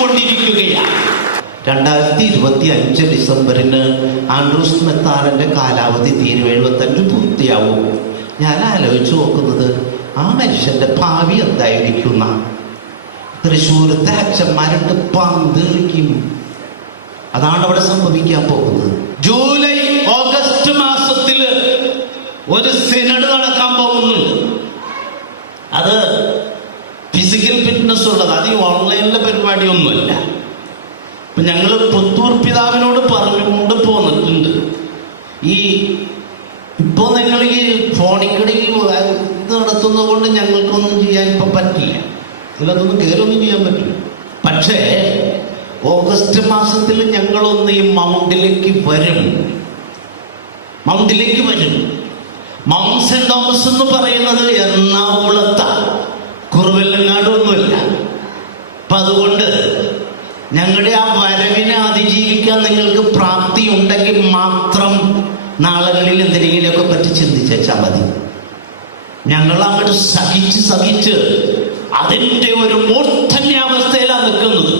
കൊണ്ടിരിക്കുകയാണ്. 2025 ഡിസംബറിന് ആൻഡ്രൂസ് മെത്താനന്റെ കാലാവധി തീരും, 75 പൂർത്തിയാവും. ഞാൻ ആലോചിച്ചു നോക്കുന്നത് ആ മനുഷ്യന്റെ ഭാവി എന്തായിരിക്കുന്ന. തൃശ്ശൂരത്തെ അച്ഛന്മാരുടെ പന്ത് കളിക്കും. അതാണ് അവിടെ സംഭവിക്കാൻ പോകുന്നത്. ജൂലൈ ഓഗസ്റ്റ് മാസത്തിൽ ഒരു സിനഡ് നടക്കാൻ പോകുന്നുണ്ട്. അത് ഫിസിക്കൽ ഫിറ്റ്നസ് ഉള്ളത്, അത് ഈ ഓൺലൈനിലെ പരിപാടിയൊന്നുമല്ല. ഇപ്പൊ ഞങ്ങൾ പുത്തൂർ പിതാവിനോട് പറഞ്ഞുകൊണ്ട് പോന്നിട്ടുണ്ട്, ഇപ്പോ നിങ്ങൾ ഈ ഫോണിക്കടി ഇത് നടത്തുന്നത് കൊണ്ട് ഞങ്ങൾക്കൊന്നും ചെയ്യാൻ ഇപ്പൊ പറ്റില്ല, ഇതിലതൊന്നും കയറൊന്നും ചെയ്യാൻ പറ്റില്ല. പക്ഷേ ഓഗസ്റ്റ് മാസത്തിൽ ഞങ്ങളൊന്ന് ഈ മൗണ്ടിലേക്ക് വരും. മൗണ്ട് സെന്റ് തോമസ് എന്ന് പറയുന്നത് എറണാകുളത്ത, കുറുവല്ലങ്ങാടൊന്നുമില്ല. അപ്പൊ അതുകൊണ്ട് ഞങ്ങളുടെ ആ വരവിനെ അതിജീവിക്കാൻ നിങ്ങൾക്ക് പ്രാപ്തി ഉണ്ടെങ്കിൽ മാത്രം നാളുകളിൽ എന്തെങ്കിലുമൊക്കെ പറ്റി ചിന്തിച്ചാൽ മതി. ഞങ്ങൾ അങ്ങോട്ട് സഹിച്ച് അതിൻ്റെ ഒരു മൂർധന്യാവസ്ഥയിലാണ് നിൽക്കുന്നത്.